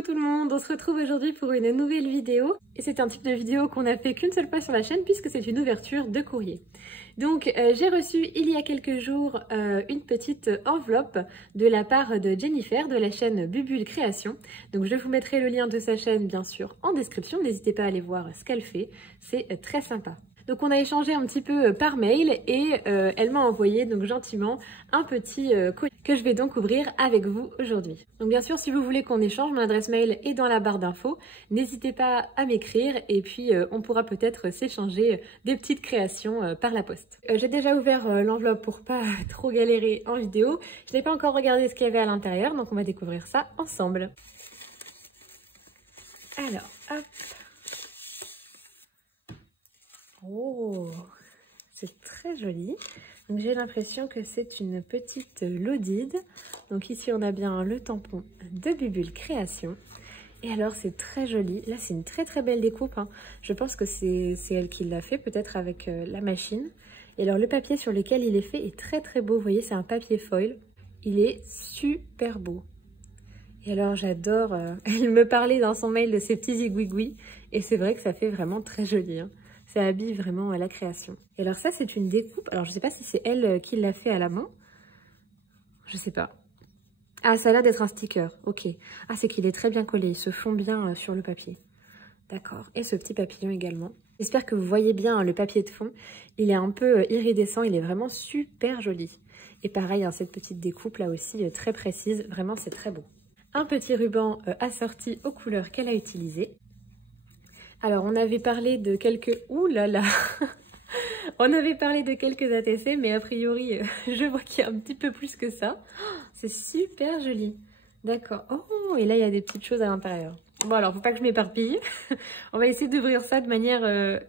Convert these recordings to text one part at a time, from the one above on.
Coucou tout le monde, on se retrouve aujourd'hui pour une nouvelle vidéo. Et c'est un type de vidéo qu'on n'a fait qu'une seule fois sur la chaîne puisque c'est une ouverture de courrier. Donc j'ai reçu il y a quelques jours une petite enveloppe de la part de Jennifer de la chaîne Bubule Création. Donc je vous mettrai le lien de sa chaîne bien sûr en description, n'hésitez pas à aller voir ce qu'elle fait, c'est très sympa. Donc on a échangé un petit peu par mail et elle m'a envoyé donc gentiment un petit colis que je vais donc ouvrir avec vous aujourd'hui. Donc bien sûr si vous voulez qu'on échange, mon adresse mail est dans la barre d'infos. N'hésitez pas à m'écrire et puis on pourra peut-être s'échanger des petites créations par la poste. J'ai déjà ouvert l'enveloppe pour pas trop galérer en vidéo. Je n'ai pas encore regardé ce qu'il y avait à l'intérieur donc on va découvrir ça ensemble. Alors hop. Oh, c'est très joli. Donc j'ai l'impression que c'est une petite Lodide. Donc ici on a bien le tampon de Bubule Création. Et alors c'est très joli. Là c'est une très belle découpe. Hein. Je pense que c'est elle qui l'a fait, peut-être avec la machine. Et alors le papier sur lequel il est fait est très beau. Vous voyez, c'est un papier foil. Il est super beau. Et alors j'adore. Elle me parlait dans son mail de ses petits zigouigouis. Et c'est vrai que ça fait vraiment très joli. Hein. Ça habille vraiment à la création. Et alors ça, c'est une découpe. Alors, je sais pas si c'est elle qui l'a fait à la main. Je sais pas. Ah, ça a l'air d'être un sticker. Ok. Ah, c'est qu'il est très bien collé. Il se fond bien sur le papier. D'accord. Et ce petit papillon également. J'espère que vous voyez bien le papier de fond. Il est un peu iridescent. Il est vraiment super joli. Et pareil, hein, cette petite découpe là aussi, très précise. Vraiment, c'est très beau. Un petit ruban assorti aux couleurs qu'elle a utilisées. Alors, on avait parlé de quelques... Ouh là là. On avait parlé de quelques ATC, mais a priori, je vois qu'il y a un petit peu plus que ça. C'est super joli. D'accord. Oh, et là, il y a des petites choses à l'intérieur. Bon, alors, faut pas que je m'éparpille. On va essayer d'ouvrir ça de manière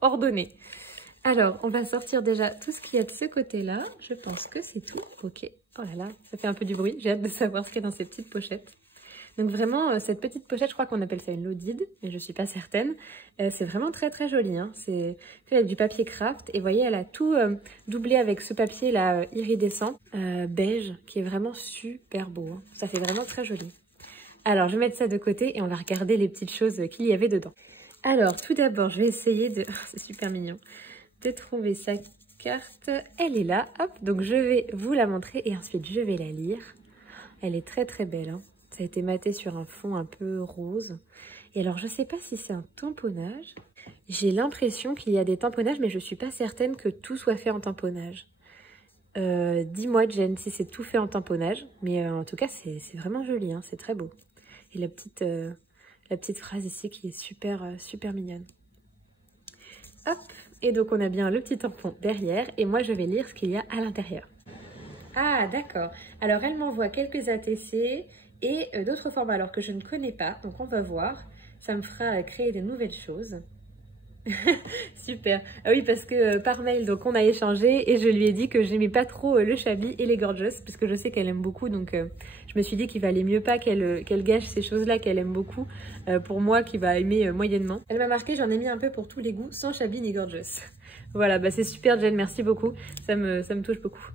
ordonnée. Alors, on va sortir déjà tout ce qu'il y a de ce côté-là. Je pense que c'est tout. Ok. Oh là là, ça fait un peu du bruit. J'ai hâte de savoir ce qu'il y a dans ces petites pochettes. Donc vraiment, cette petite pochette, je crois qu'on appelle ça une Lodide, mais je suis pas certaine. C'est vraiment très joli. Hein. C'est fait avec du papier craft. Et vous voyez, elle a tout doublé avec ce papier là iridescent, beige, qui est vraiment super beau. Hein. Ça fait vraiment très joli. Alors, je vais mettre ça de côté et on va regarder les petites choses qu'il y avait dedans. Alors, tout d'abord, je vais essayer de... c'est super mignon. De trouver sa carte. Elle est là. Hop, donc je vais vous la montrer et ensuite je vais la lire. Elle est très belle. Hein. Ça a été maté sur un fond un peu rose. Et alors, je ne sais pas si c'est un tamponnage. J'ai l'impression qu'il y a des tamponnages, mais je ne suis pas certaine que tout soit fait en tamponnage. Dis-moi, Jen, si c'est tout fait en tamponnage. Mais en tout cas, c'est vraiment joli. Hein, c'est très beau. Et la petite phrase ici qui est super mignonne. Hop. Et donc, on a bien le petit tampon derrière. Et moi, je vais lire ce qu'il y a à l'intérieur. Ah, d'accord. Alors, elle m'envoie quelques ATC... et d'autres formats alors que je ne connais pas, donc on va voir, ça me fera créer des nouvelles choses. Super. Ah oui, parce que par mail, donc on a échangé et je lui ai dit que j'aimais pas trop le Shabby et les Gorgeous, parce que je sais qu'elle aime beaucoup, donc je me suis dit qu'il valait mieux pas qu'elle gâche ces choses-là qu'elle aime beaucoup, pour moi qui va aimer moyennement. Elle m'a marqué, j'en ai mis un peu pour tous les goûts, sans Shabby ni Gorgeous. Voilà, bah c'est super Jen, merci beaucoup, ça me touche beaucoup.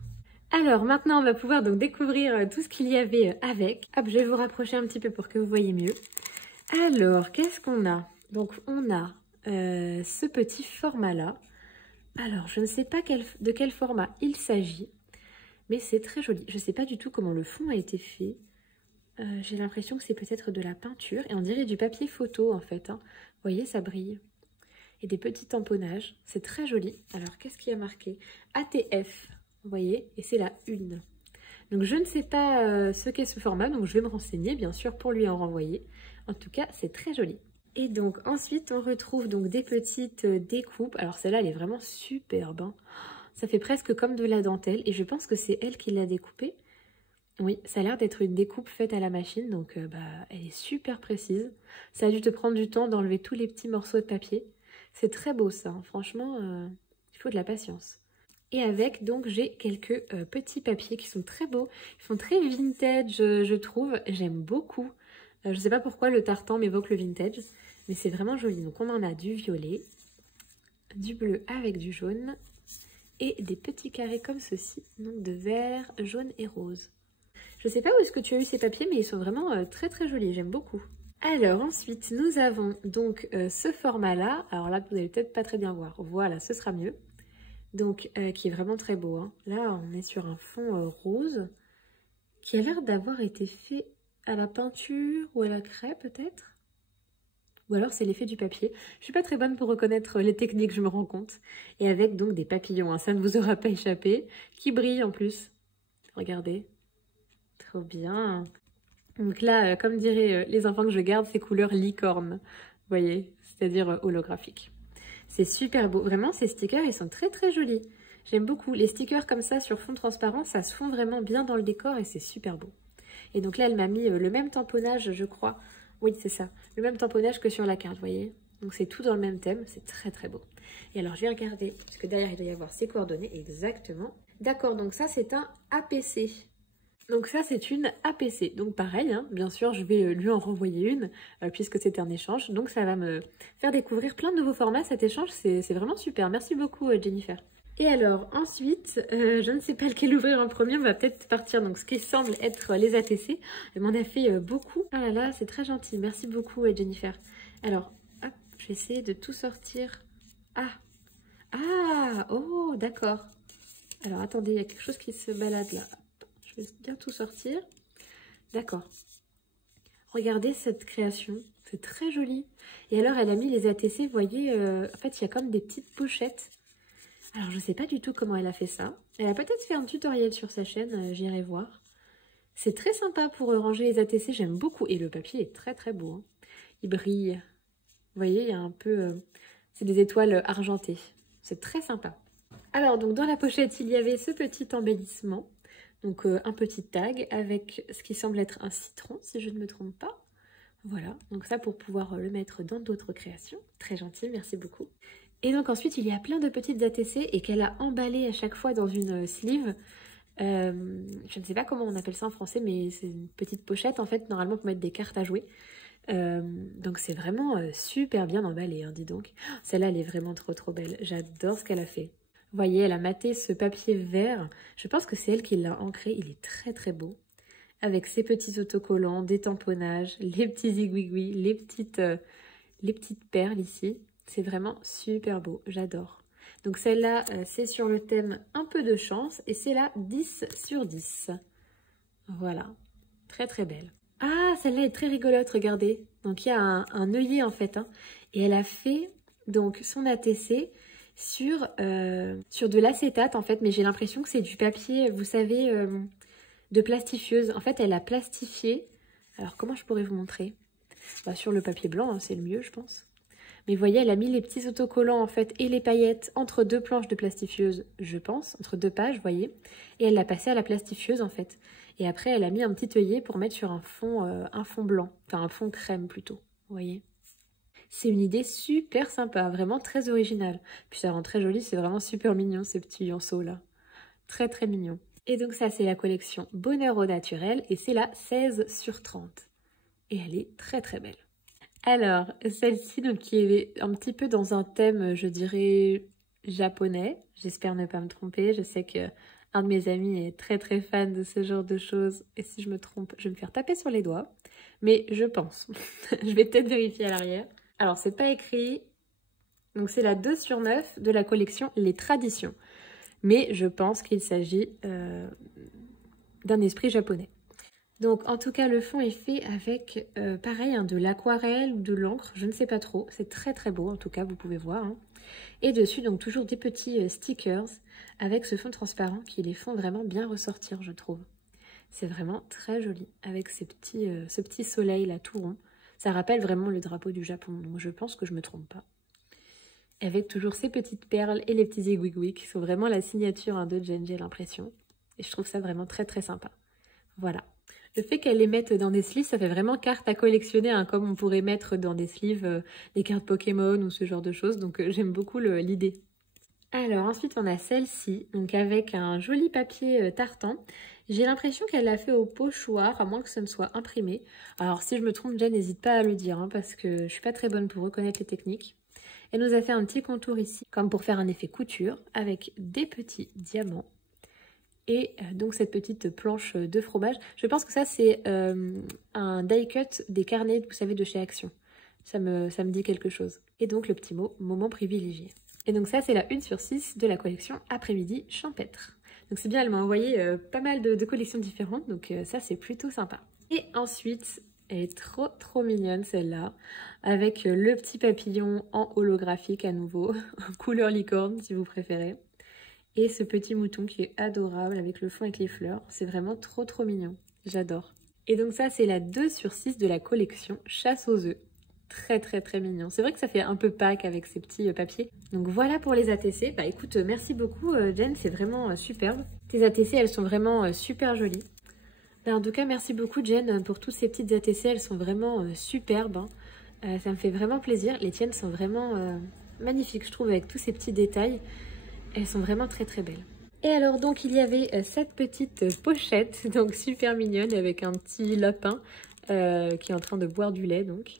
Alors maintenant on va pouvoir donc découvrir tout ce qu'il y avait avec. Hop, je vais vous rapprocher un petit peu pour que vous voyez mieux. Alors, qu'est-ce qu'on a? Donc on a ce petit format là. Alors je ne sais pas de quel format il s'agit, mais c'est très joli. Je ne sais pas du tout comment le fond a été fait. J'ai l'impression que c'est peut-être de la peinture et on dirait du papier photo en fait. Hein. Vous voyez, ça brille. Et des petits tamponnages, c'est très joli. Alors qu'est-ce qu'il y a marqué? ATF. Vous voyez, et c'est la une. Donc je ne sais pas ce qu'est ce format, donc je vais me renseigner bien sûr pour lui en renvoyer. En tout cas, c'est très joli. Et donc ensuite, on retrouve donc des petites découpes. Alors celle-là, elle est vraiment superbe. Hein. Ça fait presque comme de la dentelle et je pense que c'est elle qui l'a découpée. Oui, ça a l'air d'être une découpe faite à la machine, donc elle est super précise. Ça a dû te prendre du temps d'enlever tous les petits morceaux de papier. C'est très beau ça, hein. Franchement, il faut de la patience. Et avec, donc, j'ai quelques petits papiers qui sont très beaux. Ils font très vintage, je trouve. J'aime beaucoup. Je ne sais pas pourquoi le tartan m'évoque le vintage, mais c'est vraiment joli. Donc, on en a du violet, du bleu avec du jaune et des petits carrés comme ceci, donc de vert, jaune et rose. Je sais pas où est-ce que tu as eu ces papiers, mais ils sont vraiment très très jolis, j'aime beaucoup. Alors ensuite, nous avons donc ce format-là. Alors là, vous n'allez peut-être pas très bien voir. Voilà, ce sera mieux. Donc, qui est vraiment très beau, hein. Là, on est sur un fond rose qui a l'air d'avoir été fait à la peinture ou à la craie peut-être. Ou alors c'est l'effet du papier. Je suis pas très bonne pour reconnaître les techniques, je me rends compte. Et avec donc des papillons, hein, ça ne vous aura pas échappé, qui brillent en plus. Regardez, trop bien. Donc là, comme diraient les enfants que je garde, c'est couleur licorne, vous voyez, c'est-à-dire holographique. C'est super beau, vraiment ces stickers, ils sont très très jolis. J'aime beaucoup, les stickers comme ça sur fond transparent, ça se fond vraiment bien dans le décor et c'est super beau. Et donc là, elle m'a mis le même tamponnage, je crois. Oui, c'est ça. Le même tamponnage que sur la carte, vous voyez. Donc c'est tout dans le même thème. C'est très très beau. Et alors, je vais regarder, parce que derrière, il doit y avoir ses coordonnées exactement. D'accord, donc ça, c'est un APC. Donc ça, c'est une APC. Donc pareil, hein, bien sûr, je vais lui en renvoyer une, puisque c'est un échange. Donc ça va me faire découvrir plein de nouveaux formats. Cet échange, c'est vraiment super. Merci beaucoup, Jennifer. Et alors, ensuite, je ne sais pas lequel ouvrir en premier, on va peut-être partir, donc ce qui semble être les ATC. Elle m'en a fait beaucoup. Ah là là, c'est très gentil, merci beaucoup Jennifer. Alors, hop, je vais essayer de tout sortir. Ah, ah, oh, d'accord. Alors, attendez, il y a quelque chose qui se balade là. Hop, je vais bien tout sortir. D'accord. Regardez cette création, c'est très joli. Et alors, elle a mis les ATC, vous voyez, en fait, il y a comme des petites pochettes. Alors, je ne sais pas du tout comment elle a fait ça. Elle a peut-être fait un tutoriel sur sa chaîne, j'irai voir. C'est très sympa pour ranger les ATC, j'aime beaucoup. Et le papier est très très beau, hein. Il brille. Vous voyez, il y a un peu... c'est des étoiles argentées. C'est très sympa. Alors, donc dans la pochette, il y avait ce petit embellissement. Donc, un petit tag avec ce qui semble être un citron, si je ne me trompe pas. Voilà, donc ça pour pouvoir le mettre dans d'autres créations. Très gentil, merci beaucoup. Et donc ensuite, il y a plein de petites ATC et qu'elle a emballées à chaque fois dans une sleeve. Je ne sais pas comment on appelle ça en français, mais c'est une petite pochette en fait, normalement pour mettre des cartes à jouer. Donc c'est vraiment super bien emballé, hein, dis donc. Celle-là, elle est vraiment trop trop belle. J'adore ce qu'elle a fait. Vous voyez, elle a maté ce papier vert. Je pense que c'est elle qui l'a ancré. Il est très très beau. Avec ses petits autocollants, des tamponnages, les petits zigouigouis, les petites perles ici. C'est vraiment super beau, j'adore. Donc celle-là, c'est sur le thème un peu de chance et c'est la 10 sur 10. Voilà, très très belle. Ah, celle-là est très rigolote, regardez. Donc il y a un œillet en fait, hein, et elle a fait donc son ATC sur de l'acétate en fait, mais j'ai l'impression que c'est du papier, vous savez, de plastifieuse. En fait, elle a plastifié. Alors comment je pourrais vous montrer? Bah, sur le papier blanc, hein, c'est le mieux, je pense. Mais vous voyez, elle a mis les petits autocollants en fait et les paillettes entre deux planches de plastifieuse, je pense, entre deux pages, vous voyez. Et elle l'a passé à la plastifieuse en fait. Et après, elle a mis un petit œillet pour mettre sur un fond blanc, enfin un fond crème plutôt, vous voyez. C'est une idée super sympa, vraiment très originale. Puis ça rend très joli, c'est vraiment super mignon ces petits lionceaux là. Très très mignon. Et donc ça, c'est la collection Bonheur au naturel et c'est la 16 sur 30. Et elle est très très belle. Alors, celle-ci, donc, qui est un petit peu dans un thème, je dirais, japonais. J'espère ne pas me tromper. Je sais que un de mes amis est très très fan de ce genre de choses. Et si je me trompe, je vais me faire taper sur les doigts. Mais je pense. Je vais peut-être vérifier à l'arrière. Alors, c'est pas écrit. Donc, c'est la 2 sur 9 de la collection Les Traditions. Mais je pense qu'il s'agit d'un esprit japonais. Donc, en tout cas, le fond est fait avec, pareil, hein, de l'aquarelle ou de l'encre, je ne sais pas trop. C'est très très beau, en tout cas, vous pouvez voir, hein. Et dessus, donc, toujours des petits stickers avec ce fond transparent qui les font vraiment bien ressortir, je trouve. C'est vraiment très joli, avec ce petit soleil là, tout rond. Ça rappelle vraiment le drapeau du Japon, donc je pense que je ne me trompe pas. Avec toujours ces petites perles et les petits aiguilles qui sont vraiment la signature, hein, de Jen, j'ai l'impression. Et je trouve ça vraiment très très sympa. Voilà. Le fait qu'elle les mette dans des sleeves, ça fait vraiment carte à collectionner, hein, comme on pourrait mettre dans des sleeves des cartes Pokémon ou ce genre de choses. Donc j'aime beaucoup l'idée. Alors ensuite on a celle-ci, donc avec un joli papier tartan. J'ai l'impression qu'elle l'a fait au pochoir, à moins que ce ne soit imprimé. Alors si je me trompe, Jen, n'hésite pas à le dire, hein, parce que je suis pas très bonne pour reconnaître les techniques. Elle nous a fait un petit contour ici, comme pour faire un effet couture, avec des petits diamants. et donc cette petite planche de fromage. Je pense que ça c'est un die cut des carnets, vous savez, de chez Action. Ça me dit quelque chose. Et donc le petit mot, moment privilégié. Et donc ça c'est la 1/6 de la collection Après-midi champêtre. Donc c'est bien, elle m'a envoyé pas mal de collections différentes, donc ça c'est plutôt sympa. Et ensuite, elle est trop mignonne celle-là, avec le petit papillon en holographique à nouveau, couleur licorne si vous préférez. Et ce petit mouton qui est adorable avec le fond avec les fleurs, c'est vraiment trop mignon, j'adore. Et donc ça c'est la 2/6 de la collection Chasse aux œufs. Très mignon. C'est vrai que ça fait un peu Pâques avec ces petits papiers. Donc voilà pour les ATC. Bah écoute, merci beaucoup Jen, c'est vraiment superbe. Tes ATC, elles sont vraiment super jolies. Bah, en tout cas, merci beaucoup Jen pour toutes ces petites ATC, elles sont vraiment superbes. Hein. Ça me fait vraiment plaisir. Les tiennes sont vraiment magnifiques, je trouve, avec tous ces petits détails. Elles sont vraiment très belles. Et alors donc il y avait cette petite pochette, donc super mignonne, avec un petit lapin qui est en train de boire du lait donc.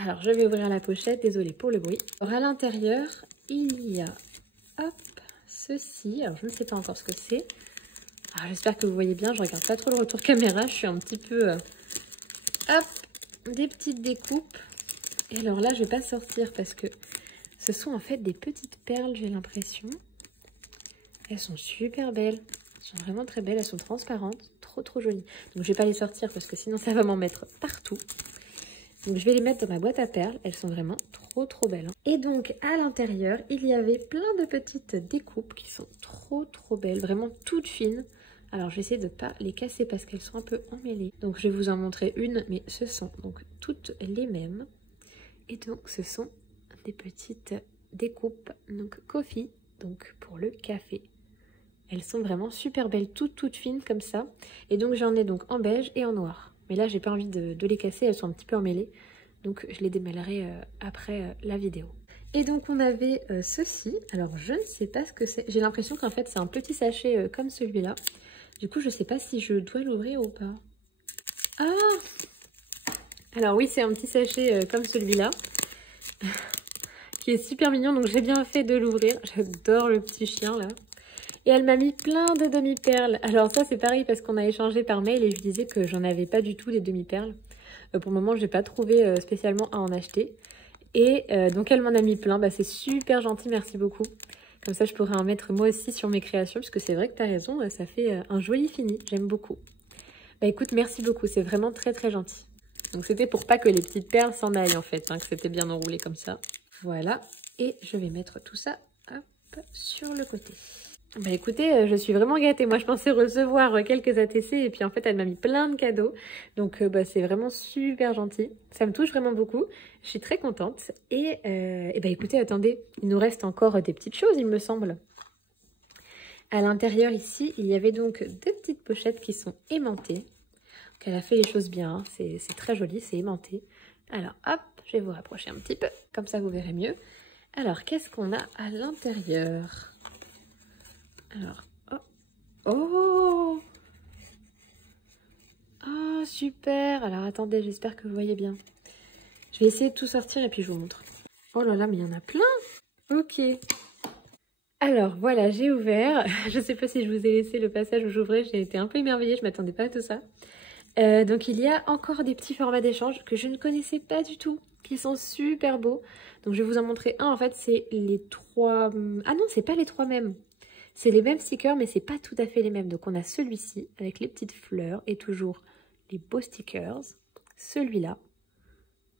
Alors, je vais ouvrir la pochette, désolée pour le bruit. Alors, à l'intérieur, il y a, hop, ceci. Alors, je ne sais pas encore ce que c'est. Alors, j'espère que vous voyez bien, je regarde pas trop le retour caméra, je suis un petit peu, hop, des petites découpes. Et alors là, je vais pas sortir parce que ce sont en fait des petites perles, j'ai l'impression. Elles sont super belles. Elles sont vraiment très belles, elles sont transparentes, trop jolies. Donc, je vais pas les sortir parce que sinon, ça va m'en mettre partout. Donc je vais les mettre dans ma boîte à perles, elles sont vraiment trop belles. Hein. Et donc à l'intérieur, il y avait plein de petites découpes qui sont trop belles, vraiment toutes fines. Alors je vais essayer de ne pas les casser parce qu'elles sont un peu emmêlées. Donc je vais vous en montrer une, mais ce sont donc toutes les mêmes. Et donc ce sont des petites découpes, donc coffee, donc pour le café. Elles sont vraiment super belles, toutes fines comme ça. Et donc j'en ai donc en beige et en noir. Mais là, j'ai pas envie de les casser, elles sont un petit peu emmêlées. Donc, je les démêlerai après la vidéo. Et donc, on avait ceci. Alors, je ne sais pas ce que c'est. J'ai l'impression qu'en fait, c'est un petit sachet comme celui-là. Du coup, je ne sais pas si je dois l'ouvrir ou pas. Ah! Alors oui, c'est un petit sachet comme celui-là. Qui est super mignon, donc j'ai bien fait de l'ouvrir. J'adore le petit chien, là. Et elle m'a mis plein de demi-perles. Alors ça, c'est pareil parce qu'on a échangé par mail et je disais que j'en avais pas du tout des demi-perles. Pour le moment, je n'ai pas trouvé spécialement à en acheter. Et donc, elle m'en a mis plein. Bah, c'est super gentil, merci beaucoup. Comme ça, je pourrais en mettre moi aussi sur mes créations. Parce que c'est vrai que tu as raison, ça fait un joli fini. J'aime beaucoup. Bah écoute, merci beaucoup. C'est vraiment très gentil. Donc, c'était pour pas que les petites perles s'en aillent en fait. Hein, que c'était bien enroulé comme ça. Voilà. Et je vais mettre tout ça hop, sur le côté. Bah écoutez, je suis vraiment gâtée. Moi, je pensais recevoir quelques ATC et puis en fait, elle m'a mis plein de cadeaux. Donc, bah, c'est vraiment super gentil. Ça me touche vraiment beaucoup. Je suis très contente. Et bah écoutez, attendez, il nous reste encore des petites choses, il me semble. À l'intérieur, ici, il y avait donc deux petites pochettes qui sont aimantées. Donc, elle a fait les choses bien. Hein. C'est très joli, c'est aimanté. Alors, hop, je vais vous rapprocher un petit peu. Comme ça, vous verrez mieux. Alors, qu'est-ce qu'on a à l'intérieur ? Alors, oh, super. Alors, attendez, j'espère que vous voyez bien. Je vais essayer de tout sortir et puis je vous montre. Oh là là, mais il y en a plein. Ok. Alors, voilà, j'ai ouvert. Je ne sais pas si je vous ai laissé le passage où j'ouvrais. J'ai été un peu émerveillée, je ne m'attendais pas à tout ça. Donc, il y a encore des petits formats d'échange que je ne connaissais pas du tout, qui sont super beaux. Donc, je vais vous en montrer un. En fait, c'est les 3... Ah non, c'est pas les 3 mêmes. C'est les mêmes stickers, mais c'est pas tout à fait les mêmes. Donc, on a celui-ci avec les petites fleurs et toujours les beaux stickers. Celui-là.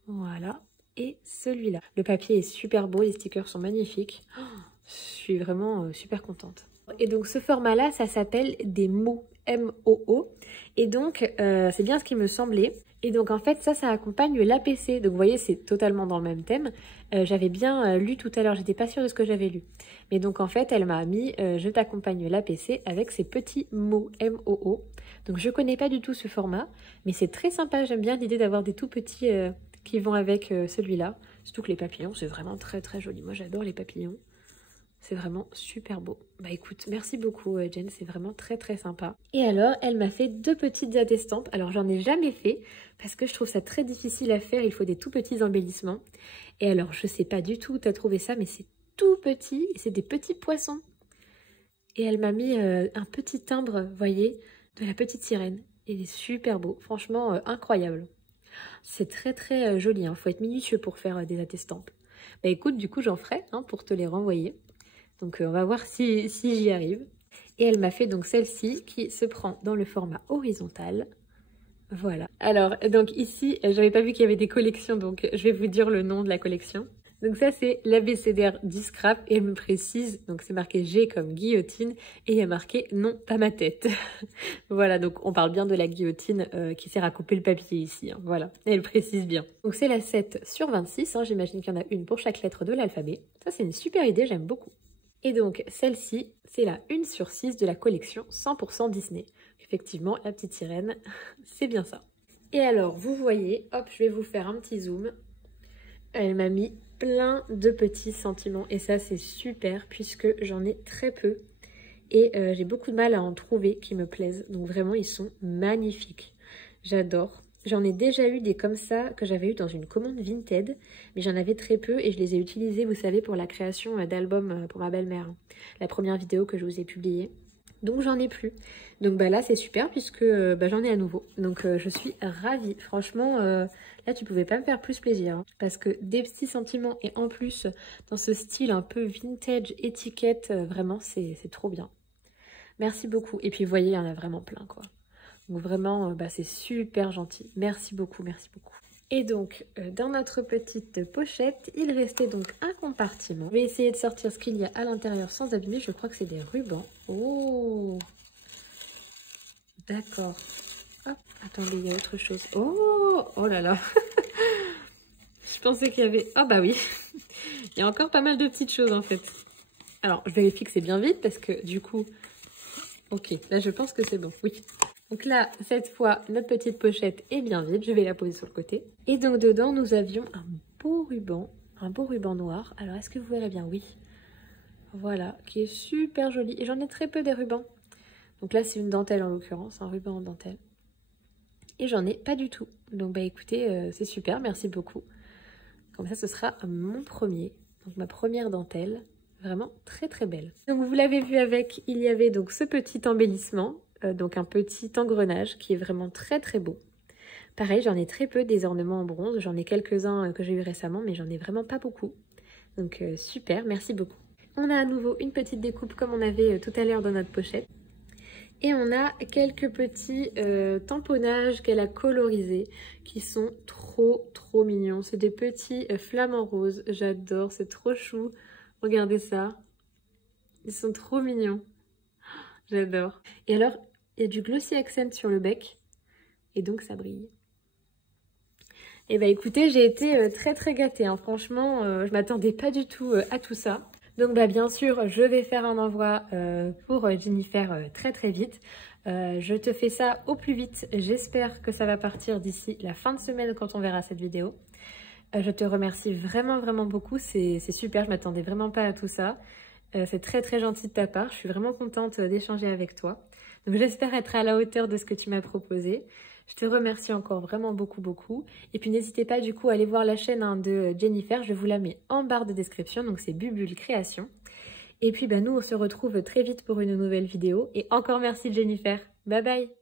Voilà. Et celui-là. Le papier est super beau, les stickers sont magnifiques. Oh, je suis vraiment super contente. Et donc, ce format-là, ça s'appelle des mots. M-O-O. Et donc, c'est bien ce qui me semblait. Et donc, en fait, ça accompagne l'APC. Donc, vous voyez, c'est totalement dans le même thème. J'avais bien lu tout à l'heure. J'étais pas sûre de ce que j'avais lu. Mais donc, en fait, elle m'a mis « Je t'accompagne l'APC » avec ces petits mots M-O-O. Donc, je connais pas du tout ce format. Mais c'est très sympa. J'aime bien l'idée d'avoir des tout petits qui vont avec celui-là. Surtout que les papillons, c'est vraiment très joli. Moi, j'adore les papillons. C'est vraiment super beau. Bah écoute, merci beaucoup Jen, c'est vraiment très sympa. Et alors, elle m'a fait deux petites attestampes. Alors, j'en ai jamais fait parce que je trouve ça très difficile à faire. Il faut des tout petits embellissements. Et alors, je sais pas du tout où tu as trouvé ça, mais c'est tout petit et c'est des petits poissons. Et elle m'a mis un petit timbre, vous voyez, de la petite sirène. Il est super beau, franchement incroyable. C'est très très joli, hein. Faut être minutieux pour faire des attestampes. Bah écoute, du coup j'en ferai hein, pour te les renvoyer. Donc on va voir si j'y arrive. Et elle m'a fait donc celle-ci qui se prend dans le format horizontal. Voilà. Alors donc ici, j'avais pas vu qu'il y avait des collections, donc je vais vous dire le nom de la collection. Donc ça c'est l'abécédaire du scrap et elle me précise, donc c'est marqué G comme guillotine et il y a marqué non pas ma tête. Voilà, donc on parle bien de la guillotine qui sert à couper le papier ici, hein, voilà, et elle précise bien. Donc c'est la 7/26, hein, j'imagine qu'il y en a une pour chaque lettre de l'alphabet. Ça c'est une super idée, j'aime beaucoup. Et donc celle-ci, c'est la 1/6 de la collection 100% Disney. Effectivement, la petite sirène, c'est bien ça. Et alors, vous voyez, hop, je vais vous faire un petit zoom. Elle m'a mis plein de petits sentiments et ça c'est super puisque j'en ai très peu et j'ai beaucoup de mal à en trouver qui me plaisent, donc vraiment ils sont magnifiques, j'adore. J'en ai déjà eu des comme ça que j'avais eu dans une commande Vinted, mais j'en avais très peu et je les ai utilisés, vous savez, pour la création d'albums pour ma belle-mère, la première vidéo que je vous ai publiée. Donc j'en ai plus. Donc bah là c'est super puisque j'en ai à nouveau. Donc je suis ravie. Franchement, là tu pouvais pas me faire plus plaisir. Hein, parce que des petits sentiments et en plus dans ce style un peu vintage étiquette, vraiment c'est trop bien. Merci beaucoup. Et puis vous voyez, il y en a vraiment plein quoi. Donc vraiment c'est super gentil. Merci beaucoup, merci beaucoup. Et donc, dans notre petite pochette, il restait donc un compartiment. Je vais essayer de sortir ce qu'il y a à l'intérieur sans abîmer. Je crois que c'est des rubans. Oh! D'accord. Hop, attendez, il y a autre chose. Oh! Oh là là! Je pensais qu'il y avait... Ah bah oui! Il y a encore pas mal de petites choses en fait. Alors, je vérifie que c'est bien vide parce que du coup... Ok, là je pense que c'est bon. Oui. Donc là, cette fois, notre petite pochette est bien vide. Je vais la poser sur le côté. Et donc dedans, nous avions un beau ruban noir. Alors, est-ce que vous verrez bien? Oui. Voilà, qui est super joli. Et j'en ai très peu des rubans. Donc là, c'est une dentelle en l'occurrence, un ruban en dentelle. Et j'en ai pas du tout. Donc bah écoutez, c'est super, merci beaucoup. Comme ça, ce sera mon premier. Donc ma première dentelle. Vraiment très très belle. Donc vous l'avez vu avec, il y avait donc ce petit embellissement. Donc un petit engrenage qui est vraiment très très beau. Pareil, j'en ai très peu des ornements en bronze. J'en ai quelques-uns que j'ai eu récemment, mais j'en ai vraiment pas beaucoup. Donc super, merci beaucoup. On a à nouveau une petite découpe comme on avait tout à l'heure dans notre pochette. Et on a quelques petits tamponnages qu'elle a colorisés qui sont trop trop mignons. C'est des petits flamants roses. J'adore, c'est trop chou. Regardez ça. Ils sont trop mignons. J'adore. Et alors, il y a du glossy accent sur le bec. Et donc, ça brille. Et bah écoutez, j'ai été très très gâtée. Hein. Franchement, je m'attendais pas du tout à tout ça. Donc bah bien sûr, je vais faire un envoi pour Jennifer très très vite. Je te fais ça au plus vite. J'espère que ça va partir d'ici la fin de semaine quand on verra cette vidéo. Je te remercie vraiment vraiment beaucoup. C'est super, je m'attendais vraiment pas à tout ça. C'est très très gentil de ta part. Je suis vraiment contente d'échanger avec toi. Donc j'espère être à la hauteur de ce que tu m'as proposé. Je te remercie encore vraiment beaucoup beaucoup. Et puis n'hésitez pas du coup à aller voir la chaîne de Jennifer. Je vous la mets en barre de description. Donc c'est Bubule Création. Et puis nous on se retrouve très vite pour une nouvelle vidéo. Et encore merci Jennifer. Bye bye.